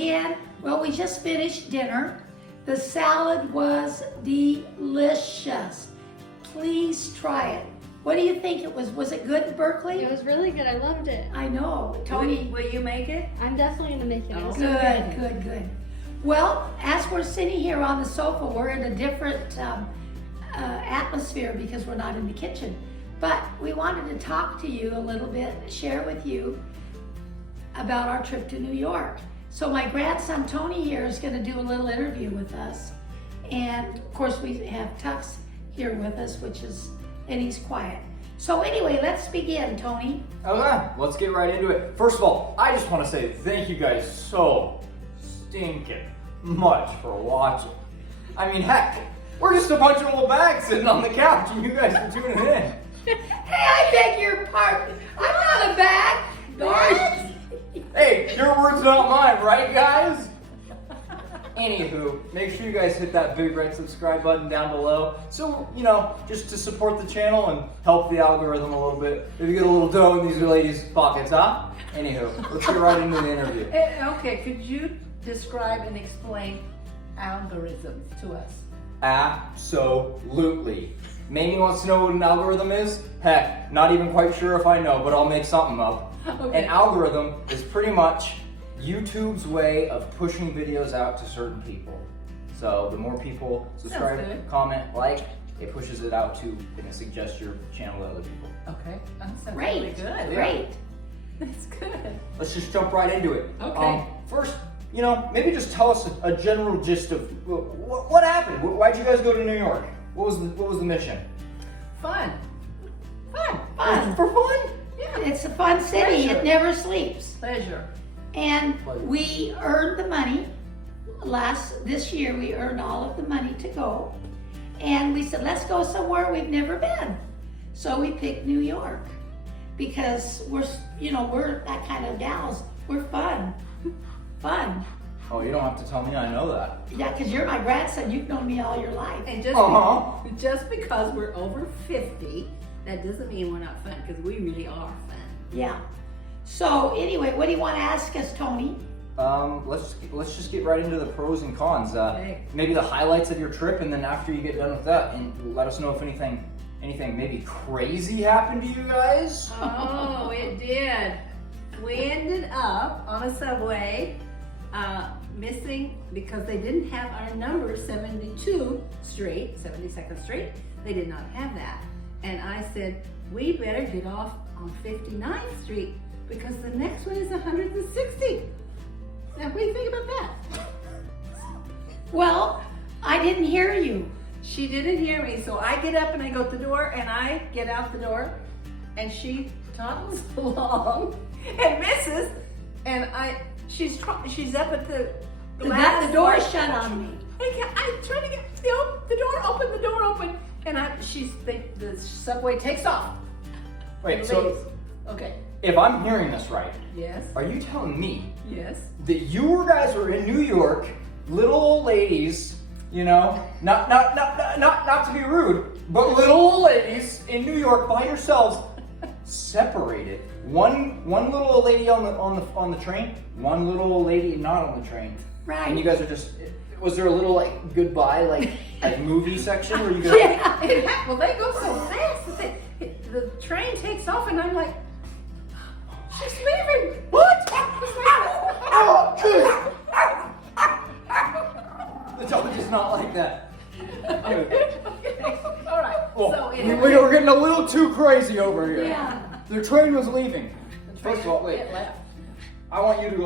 again? Well, we just finished dinner. The salad was delicious. Please try it. What do you think it was? Was it good in Berkeley? It was really good. I loved it. I know. Tony. Will you make it? I'm definitely going to make it. Oh. Good. Well, as we're sitting here on the sofa, we're in a different atmosphere because we're not in the kitchen. But we wanted to talk to you a little bit, share with you about our trip to New York. So my grandson Tony here is going to do a little interview with us. And of course we have Tux here with us, and he's quiet. So anyway, let's begin, Tony. Okay, let's get right into it. First of all, I just want to say thank you guys so stinking much for watching. I mean, heck, we're just a bunch of old bags sitting on the couch and you guys are tuning in. Hey, I beg your pardon. I'm not a bag. Hey, your words, not mine, right, guys? Anywho, make sure you guys hit that big red subscribe button down below. So, just to support the channel and help the algorithm a little bit. If you get a little dough in these ladies' pockets, huh? Anywho, let's get right into the interview. Okay, could you describe and explain algorithms to us? Absolutely. Mamie wants to know what an algorithm is? Heck, not even quite sure if I know, but I'll make something up. Okay. An algorithm is pretty much YouTube's way of pushing videos out to certain people. So the more people subscribe, comment, like, it pushes it out to and it suggests your channel to other people. Okay, that sounds Great, really good. great. That's good. Let's just jump right into it. Okay. First, maybe just tell us a general gist of what happened. Why'd you guys go to New York? What was the mission? Fun. For fun? Yeah. It's a fun city. Pleasure. It never sleeps. Pleasure. And we earned the money. This year we earned all of the money to go. And we said, let's go somewhere we've never been. So we picked New York because we're that kind of gals. We're fun. Oh, you don't have to tell me, I know that. Yeah, because you're my grandson. You've known me all your life. And just because we're over 50, that doesn't mean we're not fun, because we really are fun. Yeah. So anyway, what do you want to ask us, Tony? Let's just get right into the pros and cons. Okay. Maybe the highlights of your trip, and then after you get done with that, and let us know if anything maybe crazy happened to you guys. Oh, it did. We ended up on a subway, missing because they didn't have our number 72nd Street. They did not have that. And I said, we better get off on 59th Street because the next one is 160. Now, what do you think about that? Well, I didn't hear you. She didn't hear me, so I get up and I go to the door and I get out the door and she toddles along and misses, and she's up at the The door shut on me. I'm trying to get the door open, and the subway takes off. Wait, Leaves. so Okay. if I'm hearing this right, Yes. are you telling me Yes. that you guys were in New York, little old ladies, not to be rude, but little old ladies in New York by yourselves, separated. One little old lady on the train, one little old lady not on the train. Right. And you guys are just. Was there a little goodbye like movie section where you guys? Yeah. Well, they go so fast that the train takes off, and I'm like, she's leaving. What? Oh, the dog is not like that. Okay. All right. Well, So we're getting a little too crazy over here. Yeah. The train was leaving. the First of all, wait. it left. I want you to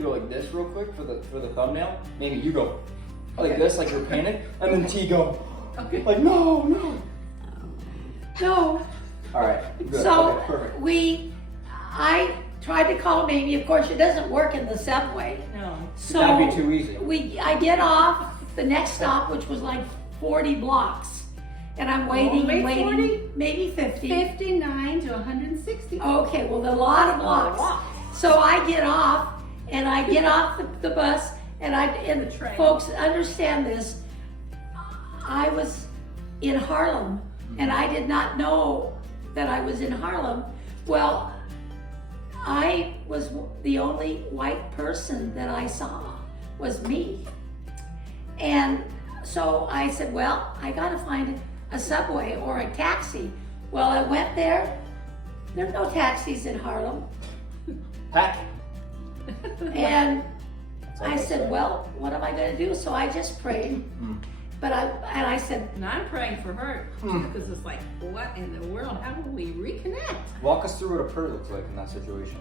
go like this real quick for the thumbnail. Maybe you go like this, like you're painted, and then T go Okay. like no. No. All right. Good. So Okay, perfect. I tried to call Mamie. Of course, it doesn't work in the subway. No. So That'd be too easy. I get off the next stop, which was like 40 blocks, and I'm waiting, Only 40? maybe 50. 59 to 160. Okay, well, a lot of blocks. So I get off, and I get off the bus, and The train. folks understand this. I was in Harlem, and I did not know that I was in Harlem. Well, I was the only white person that I saw was me. And so I said, well, I gotta find a subway or a taxi. Well, I went there. There's no taxis in Harlem. Heck. And That's all I I said, say. well, what am I gonna do? So I just prayed. But I said, And I'm praying for her too, because it's like, what in the world? How will we reconnect? Walk us through what a prayer looks like in that situation.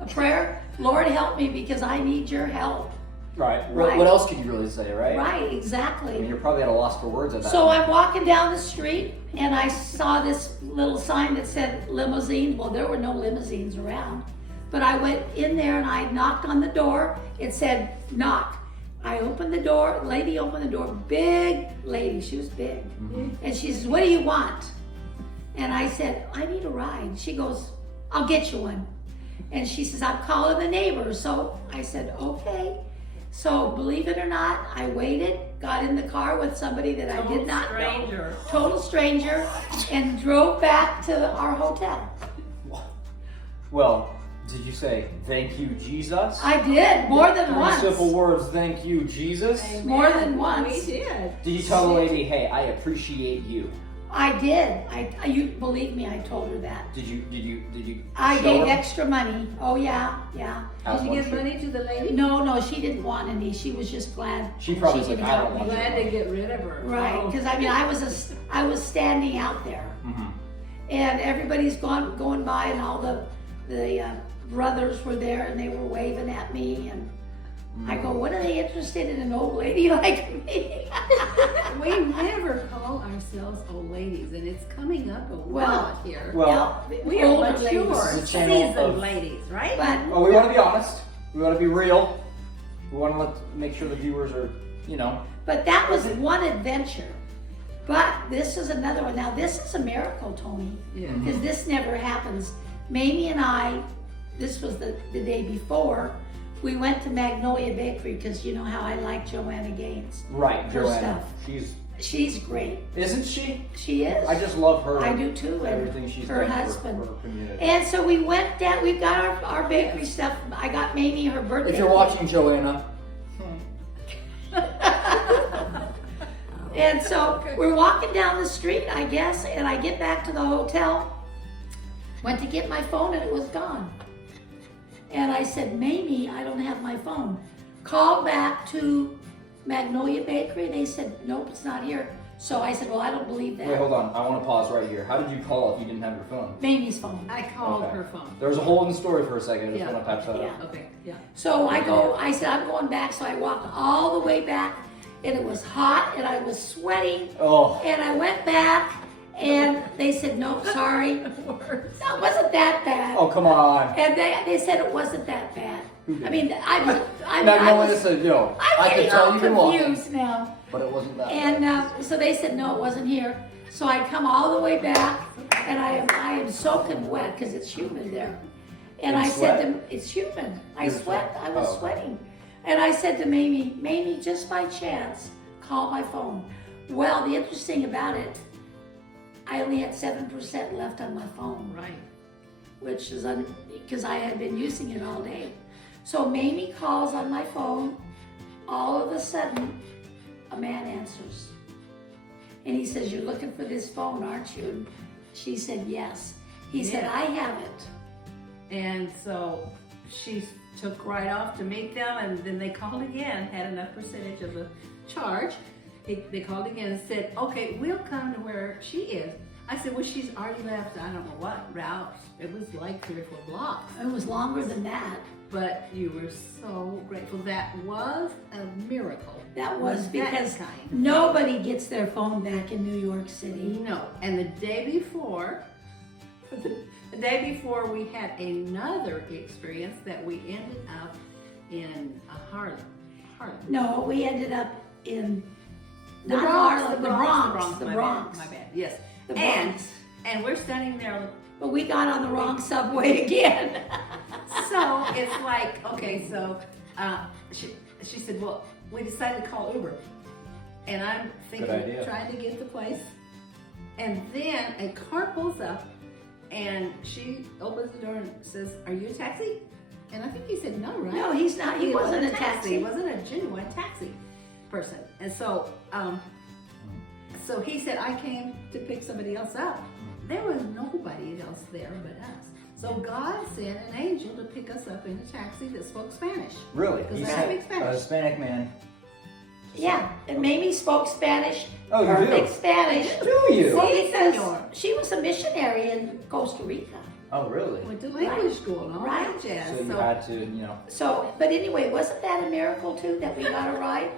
a prayer, Lord help me because I need your help. Right. Right. What else could you really say, right? Right, I mean, exactly. you're probably at a loss for words at that So point. I'm walking down the street and I saw this little sign that said limousine. Well, there were no limousines around. But I went in there and I knocked on the door. It said knock. I opened the door, lady opened the door, big lady, she was big. And she says, what do you want? And I said, I need a ride. She goes, I'll get you one. And she says, I'm calling the neighbors. So I said, okay. So believe it or not, I waited, got in the car with somebody that I did not know, total stranger, and drove back to our hotel. Well, did you say, thank you, Jesus? I did, more than Three once. simple words, thank you, Jesus. Amen. More than once. We did. Did you tell the lady, hey, I appreciate you? I did. You believe me, I told her that. Did you I show gave her? extra money. Oh yeah. How's Did you one give trip? money to the lady? No, she didn't want any. She was just glad. She probably she said, could I help don't me. want Glad to get rid of her. Right, Oh. because I mean, I was standing out there, and everybody's going by, and all the brothers were there, and they were waving at me, and I go, what are they interested in an old lady like me? We never call ourselves old ladies, and it's coming up a Well, lot here. Well, We are older mature, ladies. This is a channel seasoned of- ladies, right? But well, we want to be honest. We want to be real. We want to make sure the viewers are, But that was one adventure. But this is another one. Now this is a miracle, Tony, Yeah. because this never happens. Mamie and I, this was the day before, we went to Magnolia Bakery because you know how I like Joanna Gaines. right, Her Joanna. stuff. She's great. Isn't she? She is. I just love her. I do too. And Everything she's her done husband. for her community. And so we went down, we got our bakery stuff. I got Mamie her birthday. If you're watching, Joanna, And so we're walking down the street, I guess, and I get back to the hotel, went to get my phone and it was gone. And I said, Mamie, I don't have my phone. Called back to Magnolia Bakery, they said, nope, it's not here. So I said, well, I don't believe that. wait, hold on. I want to pause right here. How did you call if you didn't have your phone? Mamie's phone. I called Okay. her phone. There was a hole in the story for a second. I just Yeah. want to patch that up. Yeah. Okay, yeah. So I said, I'm going back. So I walked all the way back and it was hot and I was sweating. Oh, And I went back and they said, no, sorry. No, it wasn't that bad. oh, come on. And they said it wasn't that bad. Who did? I mean, I Magnolia was, said, yo, I'm I can getting tell all you've been walking, confused now. but it wasn't that And bad. so they said, no, it wasn't here. So I come all the way back and I am soaking wet because it's humid there. And You I sweat? said to it's humid. I You're sweat. I was oh. sweating. And I said to Mamie, just by chance, call my phone. Well, the interesting about it, I only had 7% left on my phone, Right. which is because I had been using it all day. So Mamie calls on my phone. All of a sudden, a man answers. And he says, you're looking for this phone, aren't you? And she said, yes. He said, Yeah. I have it. And so she took right off to meet them, and then they called again, had enough percentage of the charge. They called again and said, okay, we'll come to where she is. I said, well, she's already left, I don't know what route. It was like 3 or 4 blocks. It was longer than that. But you were so grateful. That was a miracle. That was That because kind. nobody gets their phone back in New York City. No, and the day before, we had another experience that we ended up in Harlem. No, we ended up in The not Bronx, Harlem, the Bronx. My bad. Yes. The and Bronx. and we're standing there. But we got on the wrong subway again. So it's like, okay, so she said, well, we decided to call Uber. And I'm thinking, Good idea. trying to get the place. And then a car pulls up and she opens the door and says, "Are you a taxi?" And I think he said, "No, right?" No, he's not. He wasn't a He taxi. wasn't a genuine taxi person. And so, so he said, "I came to pick somebody else up." There was nobody else there but us. So God sent an angel to pick us up in a taxi that spoke Spanish. Really? Because He I sent speak Spanish. a Hispanic man. Yeah, and Mamie spoke Spanish. Oh, you perfect do? Spanish. Do you? See, because Senor. she was a missionary in Costa Rica. Oh, really? Went to language school and all Right. that jazz. So you had to, So, but anyway, wasn't that a miracle too that we got a ride?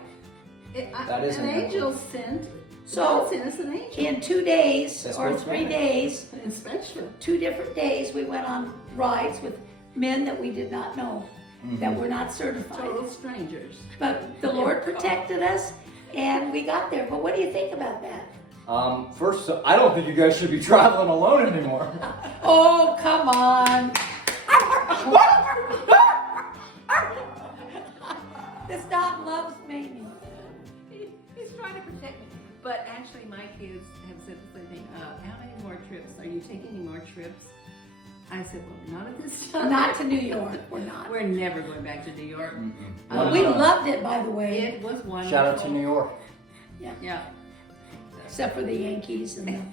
That is an a miracle. angel sent. So, God sent us an angel. in 2 days That's or what's 3 right. days, In Spanish. 2 different days, we went on rides with men that we did not know, that were not certified. Total strangers. But the Lord protected us, and we got there. But what do you think about that? First, I don't think you guys should be traveling alone anymore. Oh, come on. This dog loves Mamie. He's trying to protect me. But actually, my kids have said the same thing. How many more trips? Are you taking any more trips? I said, well, not at this time. Not to New York, we're not. We're never going back to New York. We loved it, by the way, It was wonderful. Shout out to New York. Yeah. except for the Yankees. And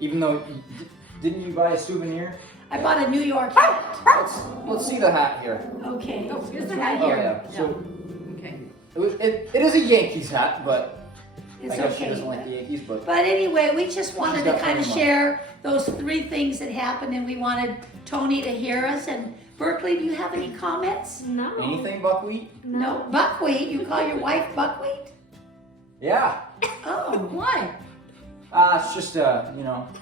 Even though, didn't you buy a souvenir? I bought a New York hat. Let's see the hat here. Okay, Oh, here's it's the right hat. Oh here. yeah. So Okay. it is a Yankees hat, but It's I guess okay. she doesn't like the Yankees. But But anyway, we just wanted She's to got kind of plenty of share those 3 things that happened, and we wanted Tony to hear us. And Berkeley, do you have any comments? No. anything buckwheat? No. Buckwheat? You call your wife buckwheat? Yeah. Oh, Why? It's just a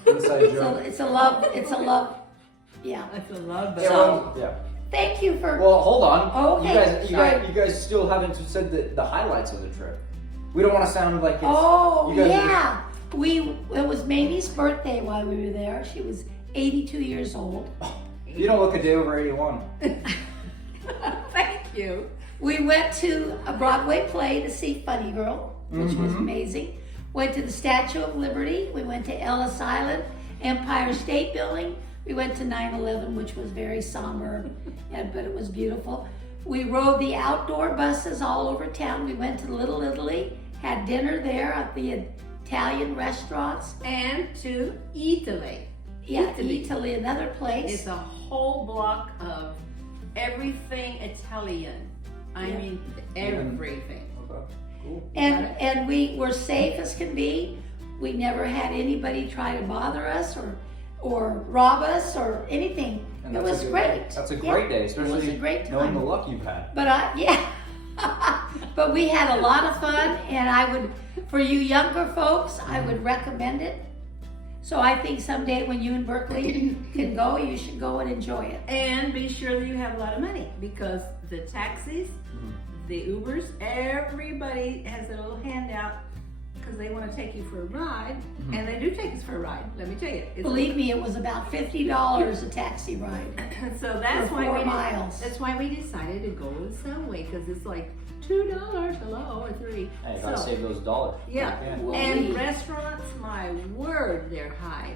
inside joke. it's a love. It's a love. Yeah. I feel love, Yeah, but well, yeah. Thank you for. Well, hold on. Okay, You guys still haven't said the highlights of the trip. We don't want to sound like it's. Oh you guys are- yeah. It was Mamie's birthday while we were there. She was 82 years old. You don't look a day over 81. thank you. We went to a Broadway play to see Funny Girl, which was Mhm. amazing. Went to the Statue of Liberty. We went to Ellis Island, Empire State Building. We went to 9/11, which was very somber, but it was beautiful. We rode the outdoor buses all over town. We went to Little Italy, had dinner there at the Italian restaurants. And to Italy. Yeah, Italy. Italy, another place. It's a whole block of everything Italian. I Yeah. mean, everything. Okay. Cool. And we were safe as can be. We never had anybody try to bother us or rob us or anything. And It that's a was good- great. That's a Yeah, great day, It especially was a great knowing the time. luck you've had. But but we had a lot of fun, and I would, for you younger folks, I would recommend it. So I think someday when you and Berkeley can go, you should go and enjoy it. And be sure that you have a lot of money because the taxis, the Ubers, everybody has a little handout because they want to take you for a ride. And they do take us for a ride, let me tell you. It's Believe me, it was about $50 a taxi ride. So that's For why 4 we miles. That's why we decided to go with Subway because it's like $2, hello, or $3. Hey, you gotta So, save those dollars. yeah, Well, and we- restaurants, my word, they're high.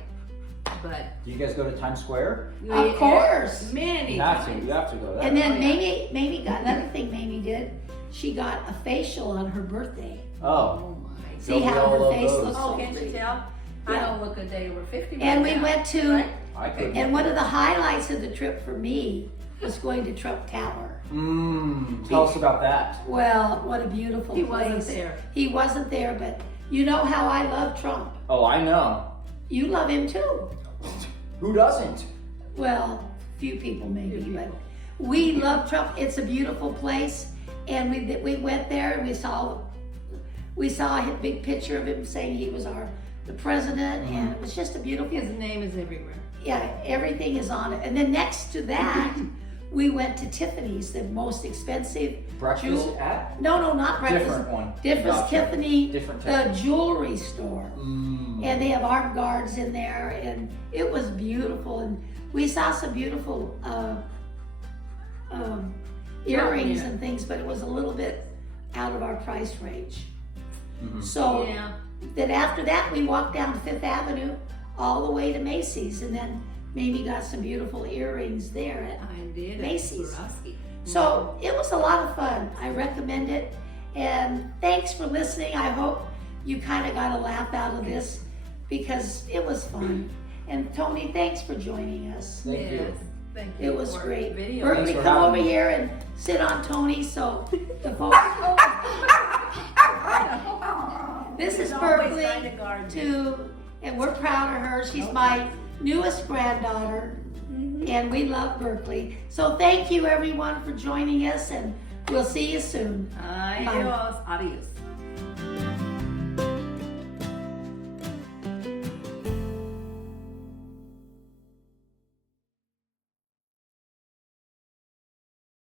But Do you guys go to Times Square? Of course. many You have to. times. You have to go there. And then Oh, yeah. Mamie got another thing Mamie did. She got a facial on her birthday. Oh. Oh my. See Don't we how all her love face those? looks Oh, so can't you pretty. tell? I Yeah. don't look a day over 50 And right we now. went to, Right? I could. and one of the highlights of the trip for me was going to Trump Tower. Tell us about that. Well, what a beautiful He place. wasn't there. He wasn't there, but you know how I love Trump. Oh, I know. You love him too. Who doesn't? Well, few people maybe, Few but people. we love Trump. It's a beautiful place, and we went there and we saw a big picture of him saying he was the president, and it was just a beautiful. His name is everywhere. Yeah, everything is on it. And then next to that, we went to Tiffany's, the most expensive Breakfast jewel. at? No, not breakfast. Different one. Different Gotcha. Tiffany, Different the Tiffany. jewelry store. And they have armed guards in there, and it was beautiful. And we saw some beautiful earrings Yeah. and things, but it was a little bit out of our price range. Mhm. So Yeah. then after that, we walked down Fifth Avenue all the way to Macy's, and then Mamie got some beautiful earrings there at I did. Macy's. Swarovski. So it was a lot of fun. I recommend it. And thanks for listening. I hope you kind of got a laugh out of this because it was fun. And Tony, thanks for joining us. Thank you. Yes, thank you. It was for great. Video. Berkeley, Thanks for come having over me. here and sit on Tony so the folks. This is She's always Berkeley trying to guard me. too, and we're proud of her. She's my newest granddaughter, and we love Berkeley. So thank you everyone for joining us, and we'll see you soon. Adios. Adios.